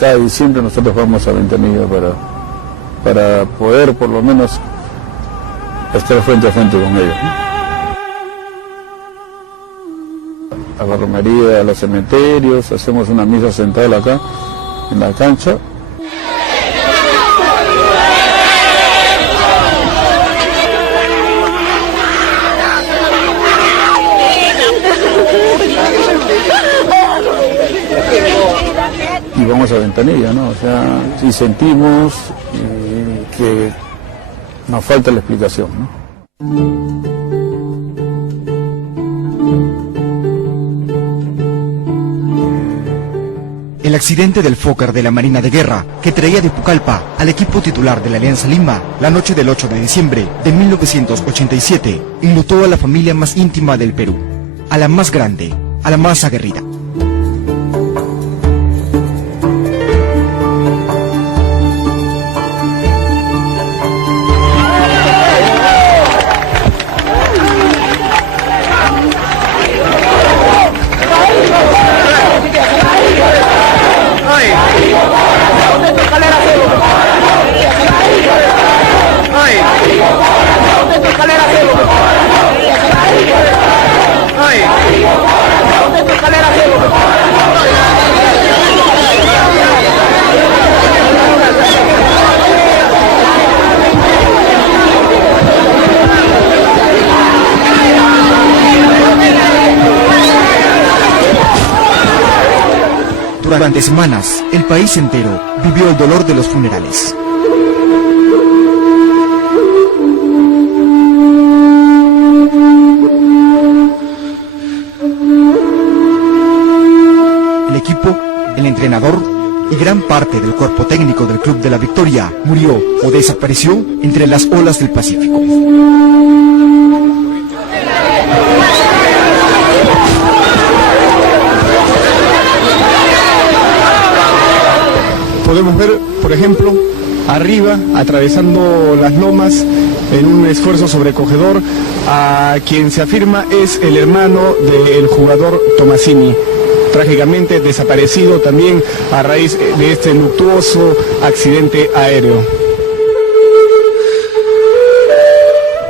Cada diciembre nosotros vamos a Ventanilla para poder por lo menos estar frente a frente con ellos, ¿no? A la romería, a los cementerios, hacemos una misa central acá, en la cancha. Y vamos a Ventanilla, ¿no? O sea, si sentimos que nos falta la explicación, ¿no? El accidente del Fokker de la Marina de Guerra, que traía de Pucallpa al equipo titular de la Alianza Lima la noche del 8 de diciembre de 1987, enlutó a la familia más íntima del Perú, a la más grande, a la más aguerrida. Durante semanas, el país entero vivió el dolor de los funerales. El equipo, el entrenador y gran parte del cuerpo técnico del Club de la Victoria murió o desapareció entre las olas del Pacífico. Podemos ver, por ejemplo, arriba, atravesando las lomas, en un esfuerzo sobrecogedor, a quien se afirma es el hermano del jugador Tomasini, trágicamente desaparecido también a raíz de este luctuoso accidente aéreo.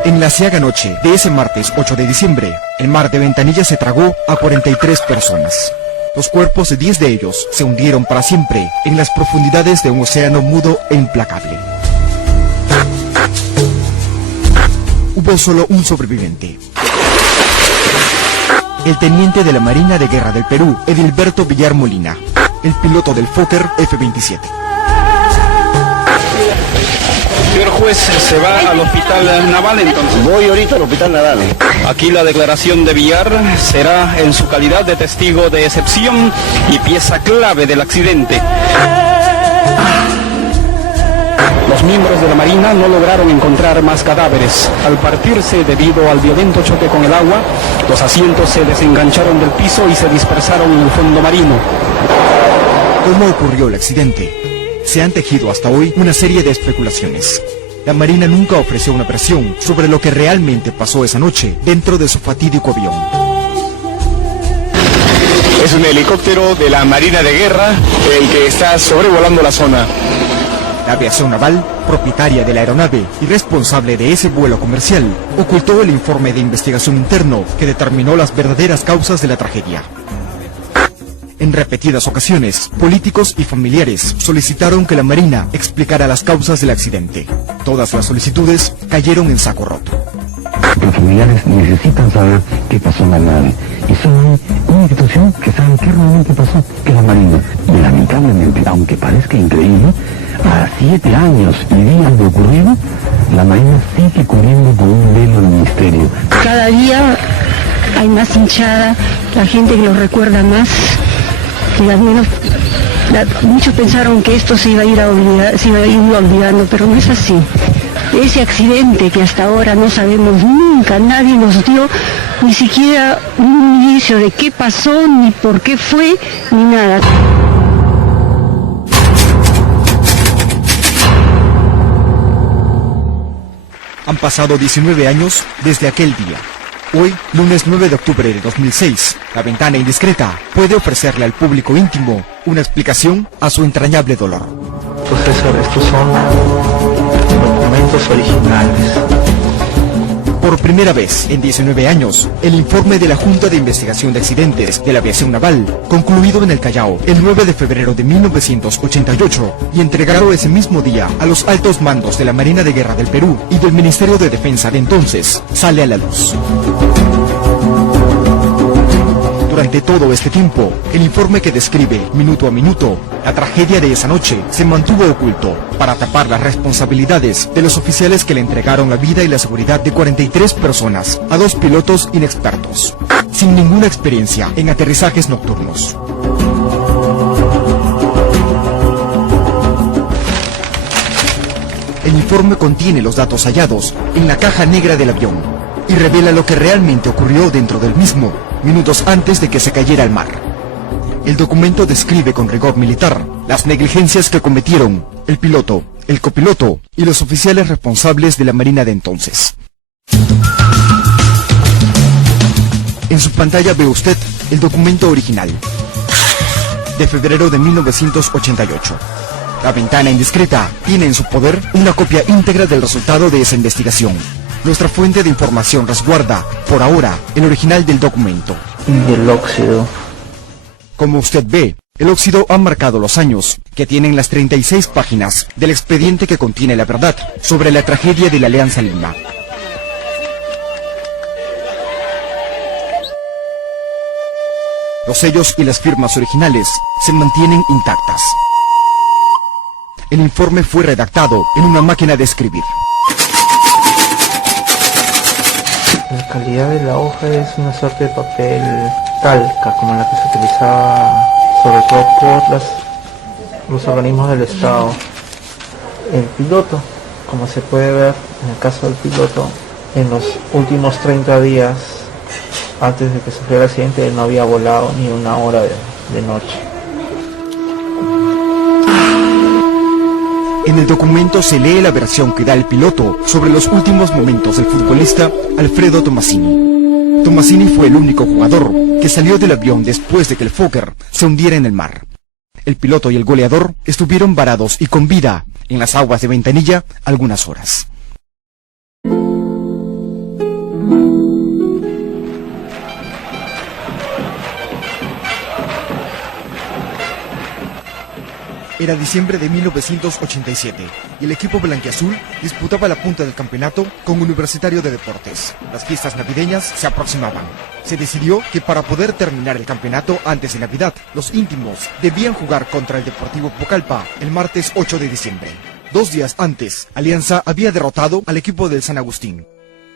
En la ciaga noche de ese martes 8 de diciembre, el mar de Ventanilla se tragó a 43 personas. Los cuerpos de 10 de ellos se hundieron para siempre en las profundidades de un océano mudo e implacable. Hubo solo un sobreviviente. El teniente de la Marina de Guerra del Perú, Edilberto Villar Molina, el piloto del Fokker F-27. Señor juez, ¿se va al hospital naval entonces? Voy ahorita al hospital naval. Aquí la declaración de Villar será en su calidad de testigo de excepción y pieza clave del accidente. Los miembros de la Marina no lograron encontrar más cadáveres. Al partirse debido al violento choque con el agua, los asientos se desengancharon del piso y se dispersaron en el fondo marino. ¿Cómo ocurrió el accidente? Se han tejido hasta hoy una serie de especulaciones. La Marina nunca ofreció una versión sobre lo que realmente pasó esa noche dentro de su fatídico avión. Es un helicóptero de la Marina de Guerra el que está sobrevolando la zona. La aviación naval, propietaria de la aeronave y responsable de ese vuelo comercial, ocultó el informe de investigación interno que determinó las verdaderas causas de la tragedia. En repetidas ocasiones, políticos y familiares solicitaron que la Marina explicara las causas del accidente. Todas las solicitudes cayeron en saco roto. Los familiares necesitan saber qué pasó en la nave. Y solo hay una institución que sabe qué realmente pasó, que es la Marina. Y lamentablemente, aunque parezca increíble, a 7 años y días de ocurrido, la Marina sigue cubriendo con un velo de misterio. Cada día hay más hinchada, la gente que lo recuerda más, que al menos muchos pensaron que esto se iba a ir olvidando, pero no es así. Ese accidente que hasta ahora no sabemos nunca, nadie nos dio ni siquiera un indicio de qué pasó, ni por qué fue, ni nada. Han pasado 19 años desde aquel día. Hoy, lunes 9 de octubre de 2006, La Ventana Indiscreta puede ofrecerle al público íntimo una explicación a su entrañable dolor. Profesor, estos son documentos originales. Por primera vez en 19 años, el informe de la Junta de Investigación de Accidentes de la Aviación Naval, concluido en el Callao el 9 de febrero de 1988 y entregado ese mismo día a los altos mandos de la Marina de Guerra del Perú y del Ministerio de Defensa de entonces, sale a la luz. Durante todo este tiempo, el informe que describe, minuto a minuto, la tragedia de esa noche se mantuvo oculto para tapar las responsabilidades de los oficiales que le entregaron la vida y la seguridad de 43 personas a 2 pilotos inexpertos, sin ninguna experiencia en aterrizajes nocturnos. El informe contiene los datos hallados en la caja negra del avión y revela lo que realmente ocurrió dentro del mismo, minutos antes de que se cayera al mar. El documento describe con rigor militar las negligencias que cometieron el piloto, el copiloto y los oficiales responsables de la Marina de entonces. En su pantalla ve usted el documento original, de febrero de 1988. La Ventana Indiscreta tiene en su poder una copia íntegra del resultado de esa investigación. Nuestra fuente de información resguarda, por ahora, el original del documento. Y el óxido. Como usted ve, el óxido ha marcado los años, que tienen las 36 páginas del expediente que contiene la verdad sobre la tragedia de la Alianza Lima. Los sellos y las firmas originales se mantienen intactas. El informe fue redactado en una máquina de escribir. La calidad de la hoja es una suerte de papel talca, como la que se utilizaba sobre todo por los organismos del Estado. El piloto, como se puede ver en el caso del piloto, en los últimos 30 días antes de que sufriera el accidente, él no había volado ni una hora de noche. En el documento se lee la versión que da el piloto sobre los últimos momentos del futbolista Alfredo Tomasini. Tomasini fue el único jugador que salió del avión después de que el Fokker se hundiera en el mar. El piloto y el goleador estuvieron varados y con vida en las aguas de Ventanilla algunas horas. Era diciembre de 1987 y el equipo blanquiazul disputaba la punta del campeonato con Universitario de Deportes. Las fiestas navideñas se aproximaban. Se decidió que para poder terminar el campeonato antes de Navidad, los íntimos debían jugar contra el Deportivo Pucallpa el martes 8 de diciembre. 2 días antes, Alianza había derrotado al equipo del San Agustín.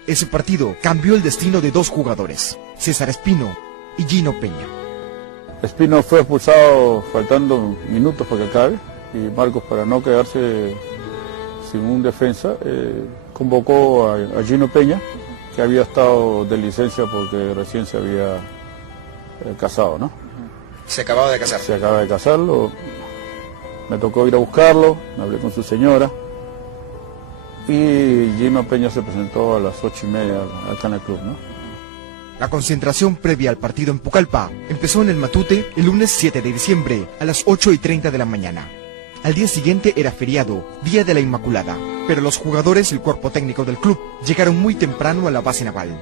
Ese partido cambió el destino de 2 jugadores, César Espino y Gino Peña. Espino fue expulsado faltando minutos para que acabe y Marcos, para no quedarse sin un defensa, convocó a Gino Peña, que había estado de licencia porque recién se había casado, ¿no? Se acababa de casar. Se acaba de casarlo, me tocó ir a buscarlo, me hablé con su señora y Gino Peña se presentó a las 8:30 acá en el club, ¿no? La concentración previa al partido en Pucallpa empezó en el Matute el lunes 7 de diciembre a las 8:30 de la mañana. Al día siguiente era feriado, Día de la Inmaculada, pero los jugadores y el cuerpo técnico del club llegaron muy temprano a la base naval.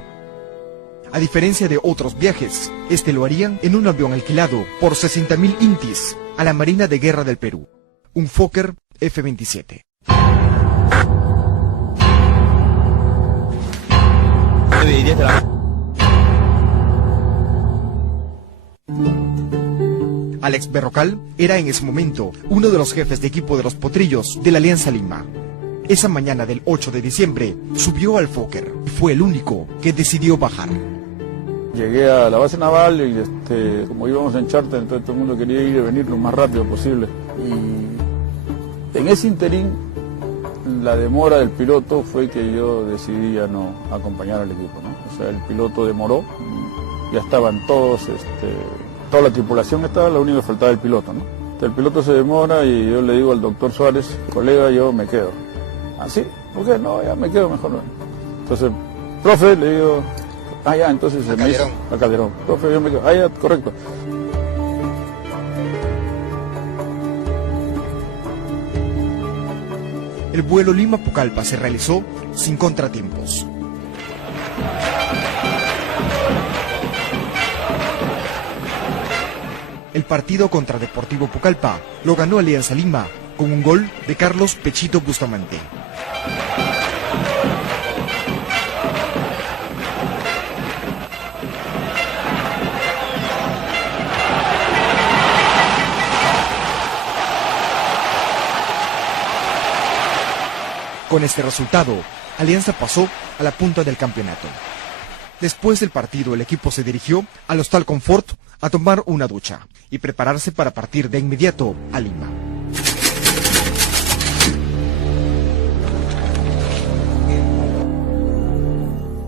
A diferencia de otros viajes, este lo harían en un avión alquilado por 60.000 intis a la Marina de Guerra del Perú, un Fokker F-27. Alex Berrocal era en ese momento uno de los jefes de equipo de los Potrillos de la Alianza Lima. Esa mañana del 8 de diciembre subió al Fokker y fue el único que decidió bajar. Llegué a la base naval y como íbamos en charter, entonces todo el mundo quería ir y venir lo más rápido posible. Y en ese interín, la demora del piloto fue que yo decidí ya no acompañar al equipo, ¿no? O sea, el piloto demoró, ya estaban todos, toda la tripulación estaba, lo único que faltaba el piloto, ¿no? Entonces, el piloto se demora y yo le digo al doctor Suárez, colega, yo me quedo. ¿Así? ¿Por qué? No, ya me quedo mejor. No. Entonces, profe, le digo, ya, entonces se me hizo a Calderón. Profe, yo me quedo, ya, correcto. El vuelo Lima-Pucallpa se realizó sin contratiempos. El partido contra Deportivo Pucallpa lo ganó Alianza Lima con un gol de Carlos Pechito Bustamante. Con este resultado, Alianza pasó a la punta del campeonato. Después del partido, el equipo se dirigió al Hostal Confort a tomar una ducha y prepararse para partir de inmediato a Lima.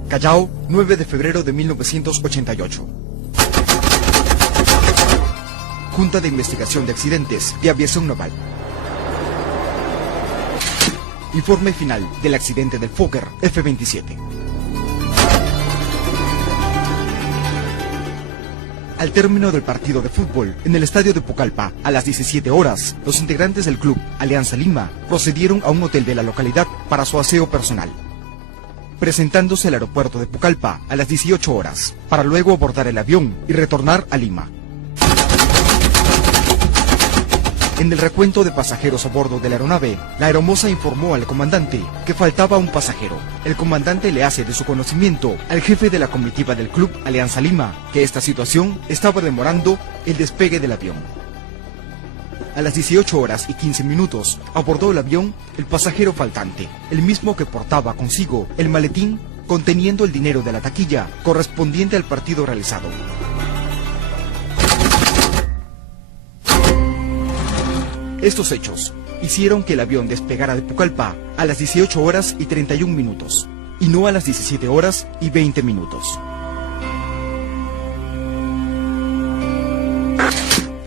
Callao, 9 de febrero de 1988. Junta de Investigación de Accidentes de Aviación Naval. Informe final del accidente del Fokker F-27. Al término del partido de fútbol en el estadio de Pucallpa, a las 17 horas, los integrantes del club Alianza Lima procedieron a un hotel de la localidad para su aseo personal, presentándose al aeropuerto de Pucallpa a las 18 horas, para luego abordar el avión y retornar a Lima. En el recuento de pasajeros a bordo de la aeronave, la aeromoza informó al comandante que faltaba un pasajero. El comandante le hace de su conocimiento al jefe de la comitiva del club Alianza Lima que esta situación estaba demorando el despegue del avión. A las 18 horas y 15 minutos abordó el avión el pasajero faltante, el mismo que portaba consigo el maletín conteniendo el dinero de la taquilla correspondiente al partido realizado. Estos hechos hicieron que el avión despegara de Pucallpa a las 18 horas y 31 minutos, y no a las 17 horas y 20 minutos.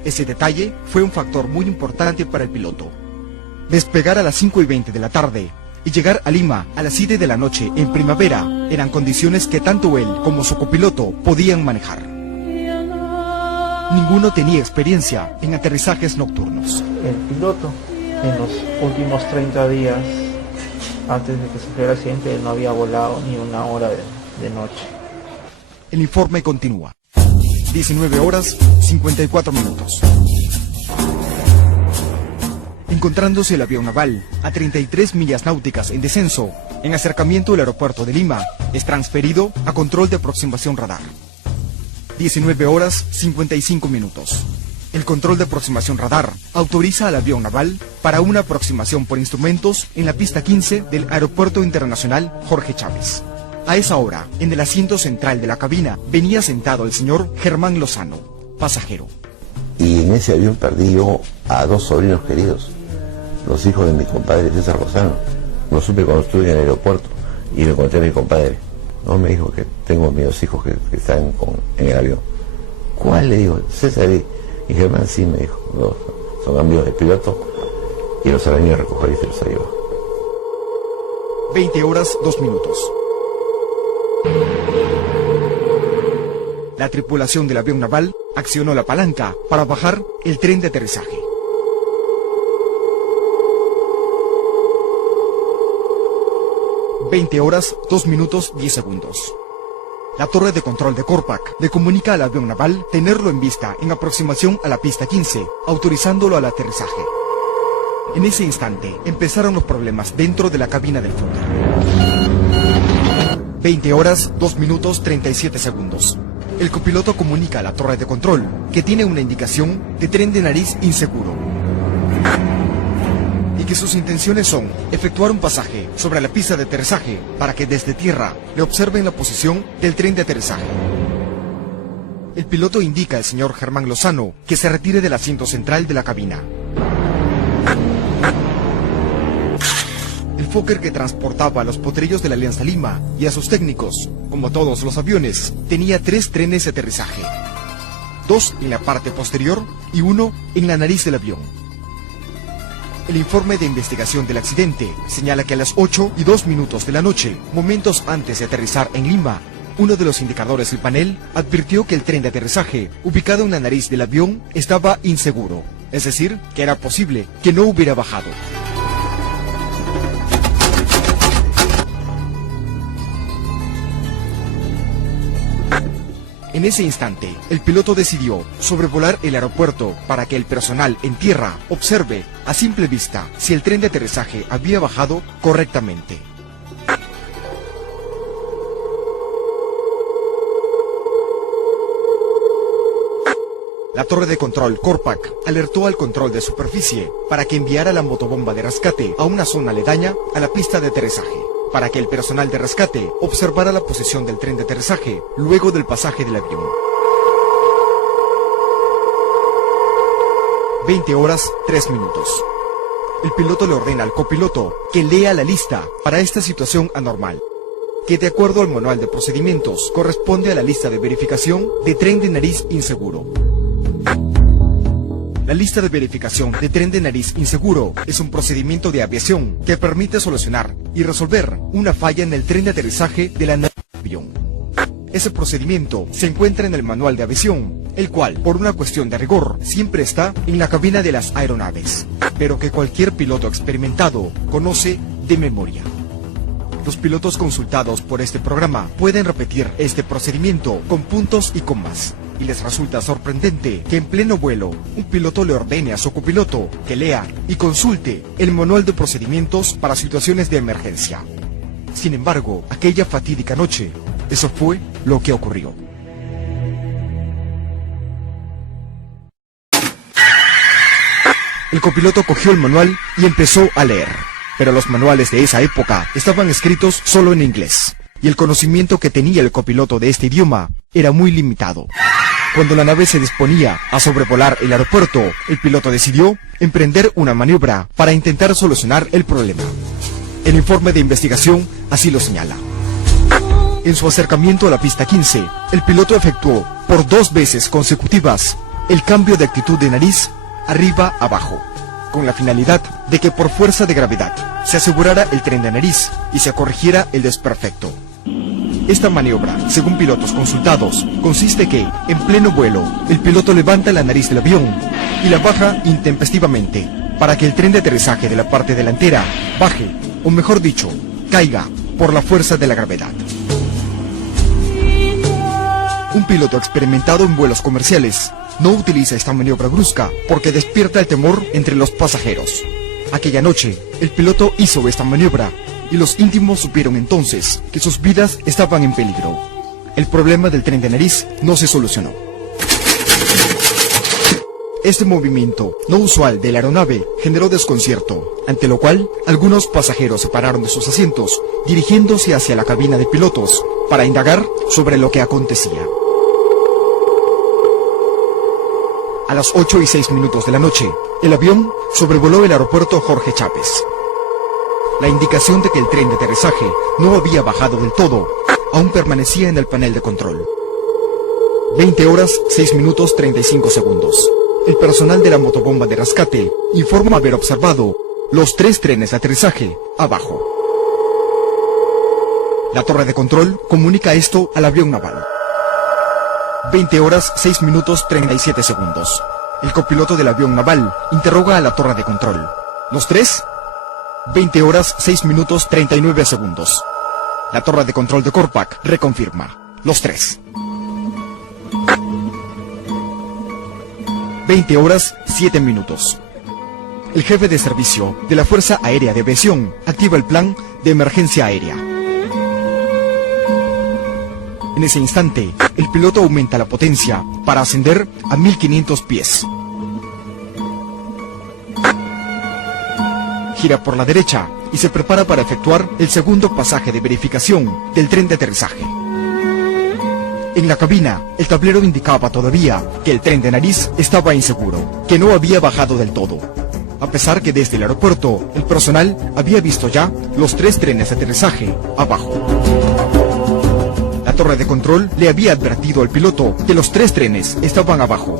Ese detalle fue un factor muy importante para el piloto. Despegar a las 5:20 de la tarde y llegar a Lima a las 7 de la noche en primavera eran condiciones que tanto él como su copiloto podían manejar. Ninguno tenía experiencia en aterrizajes nocturnos. El piloto, en los últimos 30 días, antes de que sufriera el accidente, él no había volado ni una hora de noche. El informe continúa. 19 horas, 54 minutos. Encontrándose el avión naval a 33 millas náuticas en descenso, en acercamiento al aeropuerto de Lima, es transferido a control de aproximación radar. 19 horas 55 minutos. El control de aproximación radar autoriza al avión naval para una aproximación por instrumentos en la pista 15 del Aeropuerto Internacional Jorge Chávez. A esa hora, en el asiento central de la cabina, venía sentado el señor Germán Lozano, pasajero. Y en ese avión perdí yo a 2 sobrinos queridos, los hijos de mi compadre César Lozano. Lo supe cuando estuve en el aeropuerto y lo encontré a mi compadre. No, me dijo que tengo mis 2 hijos que están en el avión. ¿Cuál? Le digo, César y Germán. Sí, me dijo, son amigos del piloto y los ha venido a recoger y se los ha llevado. 20 horas 2 minutos. La tripulación del avión naval accionó la palanca para bajar el tren de aterrizaje. ...20 horas, 2 minutos, 10 segundos. La torre de control de Corpac le comunica al avión naval tenerlo en vista en aproximación a la pista 15, autorizándolo al aterrizaje. En ese instante empezaron los problemas dentro de la cabina del Fokker. 20 horas, 2 minutos, 37 segundos. El copiloto comunica a la torre de control que tiene una indicación de tren de nariz inseguro y que sus intenciones son efectuar un pasaje sobre la pista de aterrizaje para que desde tierra le observen la posición del tren de aterrizaje. El piloto indica al señor Germán Lozano que se retire del asiento central de la cabina. El Fokker, que transportaba a los potrillos de la Alianza Lima y a sus técnicos, como todos los aviones, tenía 3 trenes de aterrizaje, 2 en la parte posterior y 1 en la nariz del avión. El informe de investigación del accidente señala que a las 8:02 de la noche, momentos antes de aterrizar en Lima, uno de los indicadores del panel advirtió que el tren de aterrizaje, ubicado en la nariz del avión, estaba inseguro, es decir, que era posible que no hubiera bajado. En ese instante, el piloto decidió sobrevolar el aeropuerto para que el personal en tierra observe a simple vista si el tren de aterrizaje había bajado correctamente. La torre de control Corpac alertó al control de superficie para que enviara la motobomba de rescate a una zona aledaña a la pista de aterrizaje, para que el personal de rescate observara la posición del tren de aterrizaje luego del pasaje del avión. 20:03. El piloto le ordena al copiloto que lea la lista para esta situación anormal, que de acuerdo al manual de procedimientos corresponde a la lista de verificación de tren de nariz inseguro. La lista de verificación de tren de nariz inseguro es un procedimiento de aviación que permite solucionar y resolver una falla en el tren de aterrizaje de la nave de avión. Ese procedimiento se encuentra en el manual de aviación, el cual, por una cuestión de rigor, siempre está en la cabina de las aeronaves, pero que cualquier piloto experimentado conoce de memoria. Los pilotos consultados por este programa pueden repetir este procedimiento con puntos y comas, y les resulta sorprendente que en pleno vuelo un piloto le ordene a su copiloto que lea y consulte el manual de procedimientos para situaciones de emergencia. Sin embargo, aquella fatídica noche, eso fue lo que ocurrió. El copiloto cogió el manual y empezó a leer, pero los manuales de esa época estaban escritos solo en inglés, y el conocimiento que tenía el copiloto de este idioma era muy limitado. Cuando la nave se disponía a sobrevolar el aeropuerto, el piloto decidió emprender una maniobra para intentar solucionar el problema. El informe de investigación así lo señala. En su acercamiento a la pista 15, el piloto efectuó por 2 veces consecutivas el cambio de actitud de nariz arriba-abajo, con la finalidad de que por fuerza de gravedad se asegurara el tren de nariz y se corrigiera el desperfecto. Esta maniobra, según pilotos consultados, consiste que, en pleno vuelo, el piloto levanta la nariz del avión y la baja intempestivamente para que el tren de aterrizaje de la parte delantera baje, o mejor dicho, caiga por la fuerza de la gravedad. Un piloto experimentado en vuelos comerciales no utiliza esta maniobra brusca porque despierta el temor entre los pasajeros. Aquella noche, el piloto hizo esta maniobra y los íntimos supieron entonces que sus vidas estaban en peligro. El problema del tren de nariz no se solucionó. Este movimiento no usual de la aeronave generó desconcierto, ante lo cual algunos pasajeros se pararon de sus asientos, dirigiéndose hacia la cabina de pilotos para indagar sobre lo que acontecía. A las 8:06 de la noche, el avión sobrevoló el aeropuerto Jorge Chávez. La indicación de que el tren de aterrizaje no había bajado del todo aún permanecía en el panel de control. 20:06:35. El personal de la motobomba de rescate informa haber observado los 3 trenes de aterrizaje abajo. La torre de control comunica esto al avión naval. 20:06:37. El copiloto del avión naval interroga a la torre de control. ¿Los 3? 20:06:39. La torre de control de Corpac reconfirma. Los 3. 20:07. El jefe de servicio de la Fuerza Aérea de Aviación activa el plan de emergencia aérea. En ese instante, el piloto aumenta la potencia para ascender a 1500 pies. Gira por la derecha y se prepara para efectuar el segundo pasaje de verificación del tren de aterrizaje. En la cabina, el tablero indicaba todavía que el tren de nariz estaba inseguro, que no había bajado del todo, a pesar que desde el aeropuerto el personal había visto ya los 3 trenes de aterrizaje abajo. La torre de control le había advertido al piloto que los 3 trenes estaban abajo,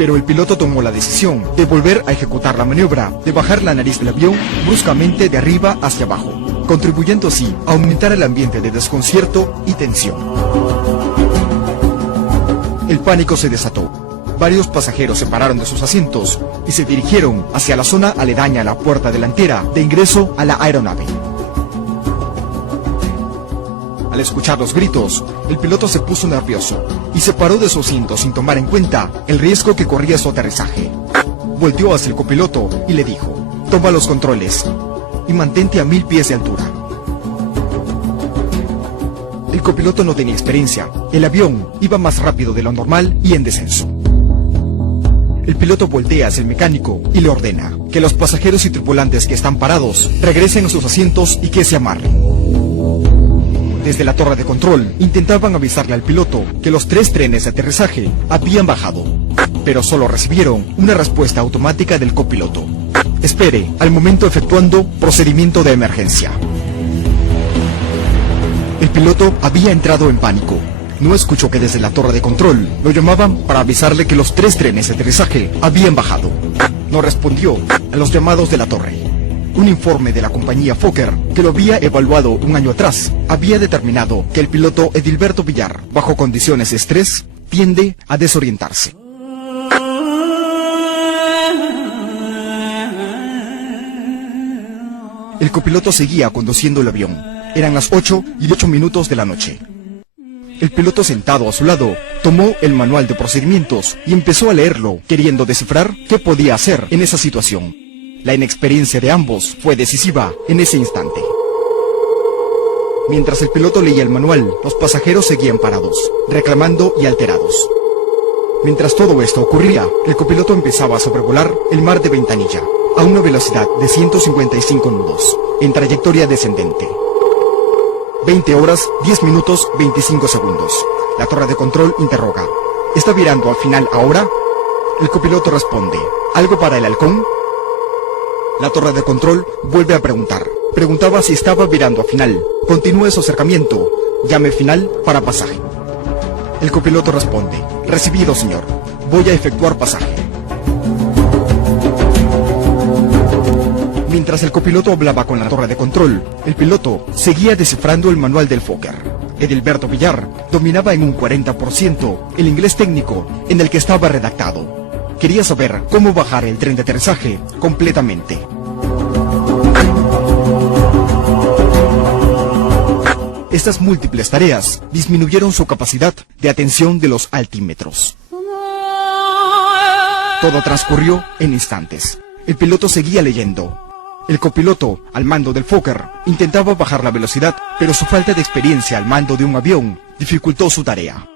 pero el piloto tomó la decisión de volver a ejecutar la maniobra de bajar la nariz del avión bruscamente de arriba hacia abajo, contribuyendo así a aumentar el ambiente de desconcierto y tensión. El pánico se desató. Varios pasajeros se pararon de sus asientos y se dirigieron hacia la zona aledaña a la puerta delantera de ingreso a la aeronave. Al escuchar los gritos, el piloto se puso nervioso y se paró de su asiento sin tomar en cuenta el riesgo que corría su aterrizaje. Volteó hacia el copiloto y le dijo: «Toma los controles y mantente a 1000 pies de altura». El copiloto no tenía experiencia. El avión iba más rápido de lo normal y en descenso. El piloto voltea hacia el mecánico y le ordena que los pasajeros y tripulantes que están parados regresen a sus asientos y que se amarren. Desde la torre de control intentaban avisarle al piloto que los 3 trenes de aterrizaje habían bajado, pero solo recibieron una respuesta automática del copiloto: «Espere, al momento efectuando procedimiento de emergencia». El piloto había entrado en pánico. No escuchó que desde la torre de control lo llamaban para avisarle que los 3 trenes de aterrizaje habían bajado. No respondió a los llamados de la torre. Un informe de la compañía Fokker, que lo había evaluado un año atrás, había determinado que el piloto Edilberto Villar, bajo condiciones de estrés, tiende a desorientarse. El copiloto seguía conduciendo el avión. Eran las 8:08 de la noche. El piloto, sentado a su lado, tomó el manual de procedimientos y empezó a leerlo, queriendo descifrar qué podía hacer en esa situación. La inexperiencia de ambos fue decisiva en ese instante. Mientras el piloto leía el manual, los pasajeros seguían parados, reclamando y alterados. Mientras todo esto ocurría, el copiloto empezaba a sobrevolar el mar de Ventanilla, a una velocidad de 155 nudos, en trayectoria descendente. 20 horas, 10 minutos, 25 segundos. La torre de control interroga: ¿está virando al final ahora? El copiloto responde: ¿algo para el halcón? La torre de control vuelve a preguntar. Preguntaba si estaba virando a final. Continúe su acercamiento. Llame final para pasaje. El copiloto responde: recibido, señor. Voy a efectuar pasaje. Mientras el copiloto hablaba con la torre de control, el piloto seguía descifrando el manual del Fokker. Edilberto Villar dominaba en un 40% el inglés técnico en el que estaba redactado. Quería saber cómo bajar el tren de aterrizaje completamente. Estas múltiples tareas disminuyeron su capacidad de atención de los altímetros. Todo transcurrió en instantes. El piloto seguía leyendo. El copiloto, al mando del Fokker, intentaba bajar la velocidad, pero su falta de experiencia al mando de un avión dificultó su tarea.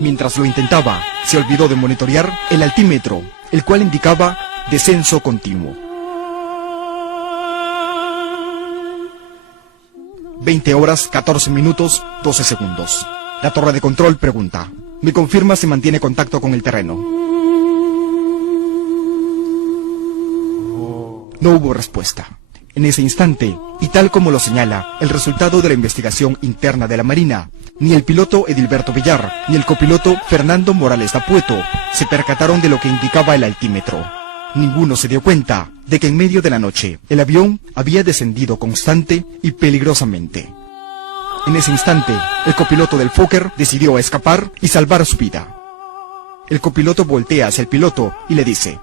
Mientras lo intentaba, se olvidó de monitorear el altímetro, el cual indicaba descenso continuo. 20 horas, 14 minutos, 12 segundos. La torre de control pregunta: ¿me confirma si mantiene contacto con el terreno? No hubo respuesta. En ese instante, y tal como lo señala el resultado de la investigación interna de la Marina, ni el piloto Edilberto Villar, ni el copiloto Fernando Morales Dapueto se percataron de lo que indicaba el altímetro. Ninguno se dio cuenta de que en medio de la noche el avión había descendido constante y peligrosamente. En ese instante, el copiloto del Fokker decidió escapar y salvar su vida. El copiloto voltea hacia el piloto y le dice: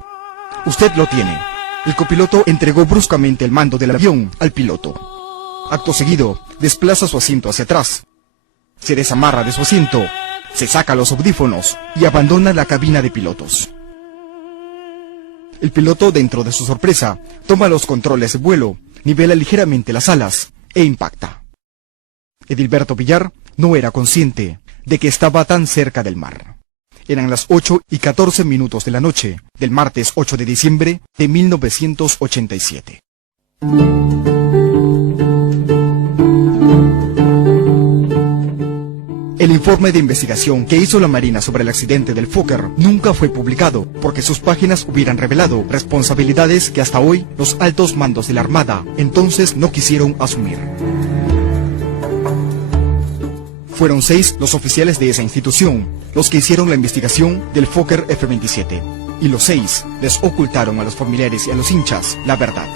«Usted lo tiene». El copiloto entregó bruscamente el mando del avión al piloto. Acto seguido, desplaza su asiento hacia atrás. Se desamarra de su asiento, se saca los audífonos y abandona la cabina de pilotos. El piloto, dentro de su sorpresa, toma los controles de vuelo, nivela ligeramente las alas e impacta. Edilberto Villar no era consciente de que estaba tan cerca del mar. Eran las 8:14 de la noche del martes 8 de diciembre de 1987. El informe de investigación que hizo la Marina sobre el accidente del Fokker nunca fue publicado porque sus páginas hubieran revelado responsabilidades que hasta hoy los altos mandos de la Armada entonces no quisieron asumir. Fueron 6 los oficiales de esa institución los que hicieron la investigación del Fokker F-27. Y los 6 les ocultaron a los familiares y a los hinchas la verdad.